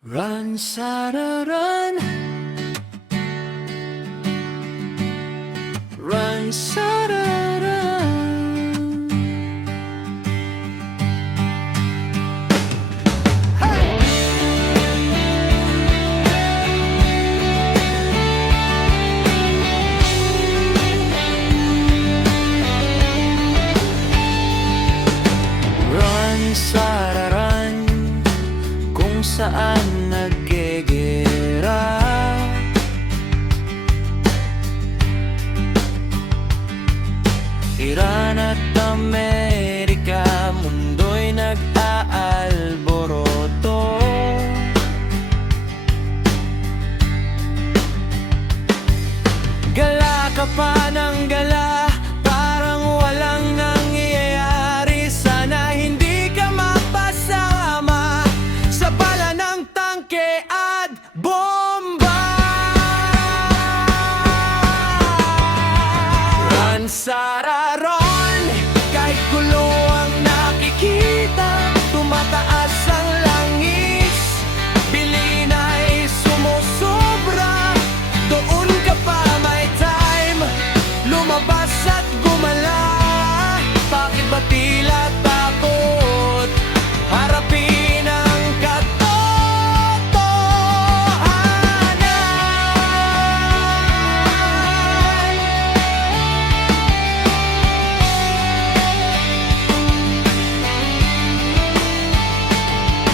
Run, Sarah, run. Run, Sarah, run. Run, Sarah, run. Kung saan naggegera, Iran at Amerika, mundo'y nag-aalboroto. Gala ka pa ng gala, parang walang nangyayari. Sana hindi ka mapasama sa bala ng tangke at bomba. Run, Sarah, run. Kahit gulo ang nakikita, tumataas ang langis. Bilhin ay sumusobra, doon ka pa may time. Lumabas at gumala, bakit ba tila takot? Harapin ang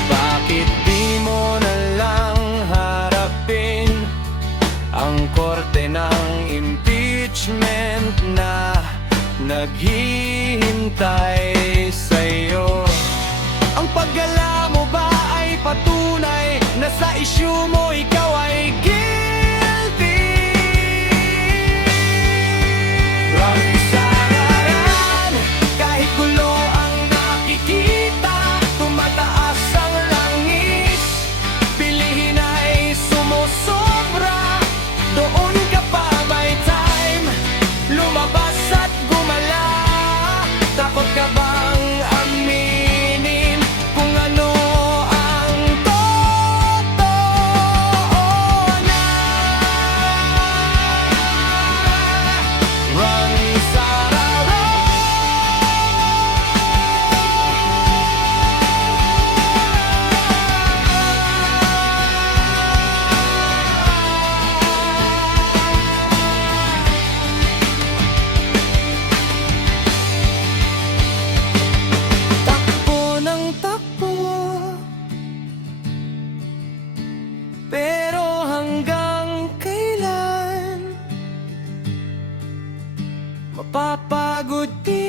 bakit di mo na lang harapin ang korte ng impeachment na naghihintay sa'yo? Ang paggala mo ba ay patunay na sa issue mo ikaw ay guilty? Run, Sarah, run. Kahit gulo ang nakikita, tumataas ang langis. Bilihin ay sumusobra, doon ka pa may time. Lumabas at gumala, takot ka bang aminin kung ano ang totoo na? Run, Sarah, takbo ng takbo, pero hanggang kailan? Mapapagod din